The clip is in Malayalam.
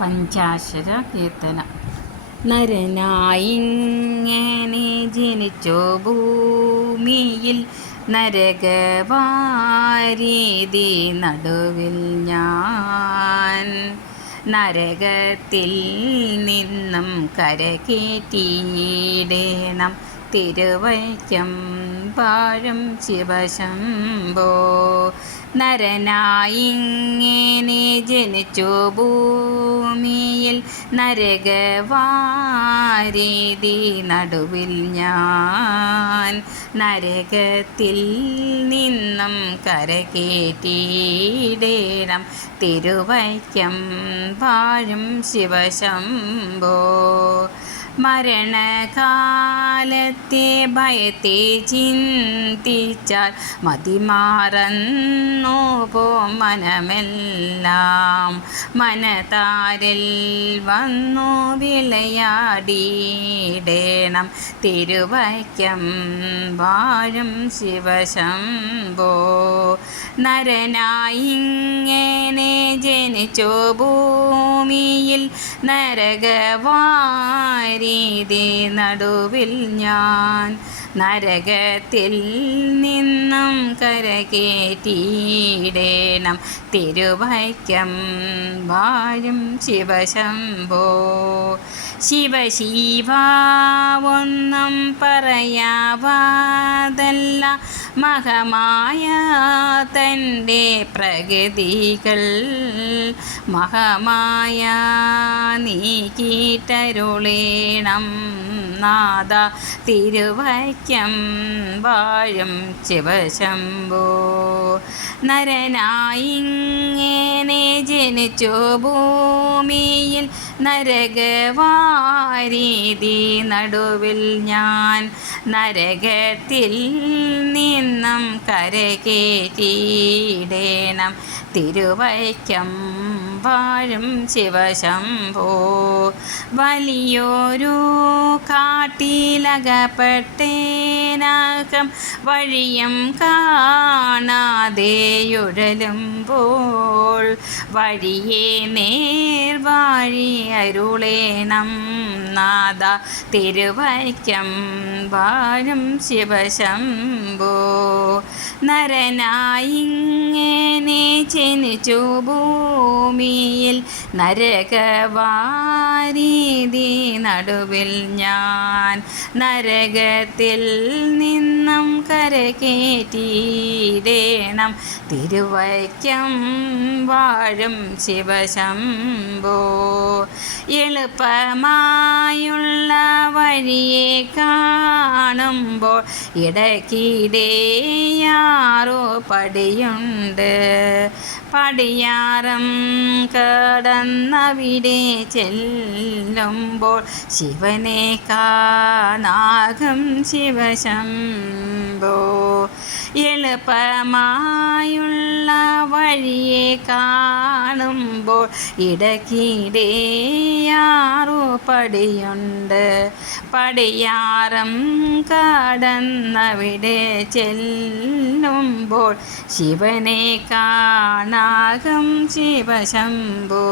പഞ്ചാക്ഷര കീർത്തനം. നരനായിങ്ങനെ ജനിച്ചോ ഭൂമിയിൽ, നരകവാരീതി നടുവിൽ ഞാൻ. നരകത്തിൽ നിന്നും കരകേറ്റിയിടേണം, തിരുവൈക്കം വാഴും ശിവശംഭോ. നരനായിങ്ങനെ ജനിച്ചു ഭൂമിയിൽ, നരകവാരീതി നടുവിൽ ഞാൻ. നരകത്തിൽ നിന്നും കരകേറ്റിയിടേണം, തിരുവൈക്കം വാഴും ശിവശംഭോ. മരണകാലത്തെ ഭയത്തെ ചിന്തിച്ചാൽ മതിമാറന്നു പോം മനമെല്ലാം. മനതാരിൽ വന്നു വിളയാടിയിടേണം, തിരുവൈക്കം വാഴും ശിവശംഭോ. നരനായിങ്ങനെ ജനിച്ചു ഭൂമിയിൽ, നരകവാരീതി നടുവിൽ ഞാൻ. നരകത്തിൽ നിന്നും കരകേറ്റിയിടേണം, തിരുവൈക്കം വാഴും ശിവശംഭോ. ശിവശിവ ഒന്നും പറയാവാതല്ല, മഹമായ തൻ്റെ പ്രകൃതികൾ. മഹമായ നീക്കിയിട്ടരുളേണം നാഥ, തിരുവൈക്കം വാഴും ശിവശംഭോ. നരനായിങ്ങനെ ജനിച്ചു ഭൂമിയിൽ, നരകവാരീതി നടുവിൽ ഞാൻ. നരകത്തിൽ നിന്നും കരകേറ്റിയിടേണം, തിരുവൈക്കം വാഴും ശിവശംഭോ. വലിയൊരു കാട്ടിലകപ്പെട്ടേനാകം, വഴിയും കാണാതെയുഴലുമ്പോൾ. വഴിയെ നേർവഴി അരുളേണം നാഥ, തിരുവൈക്കം വാഴും ശിവശംഭോ. നരനായിങ്ങനെ ജനിച്ചു ഭൂമിയിൽ, നരകവാരീതി നടുവിൽ ഞാൻ. നരകത്തിൽ നിന്നും കരകേറ്റിയിടേണം, തിരുവൈക്കം വാഴും ശിവശംഭോ. എളുപ്പമായുള്ള വഴിയെ കാണുമ്പോൾ ഇടയ്ക്കിടെയാറോ പടിയുണ്ട്. പടിയാറം കടന്നവിടെ ചെല്ലുമ്പോൾ ശിവനെ കാണാകും ശിവശംഭോ. എളുപ്പമായുള്ള വഴിയെ കാണുമ്പോൾ ഇടയ്ക്കിടെയാറു പടിയുണ്ട്. പടിയാറം കടന്നവിടെ ചെല്ലുമ്പോൾ ശിവനെ കാണാകും ശിവശംഭോ.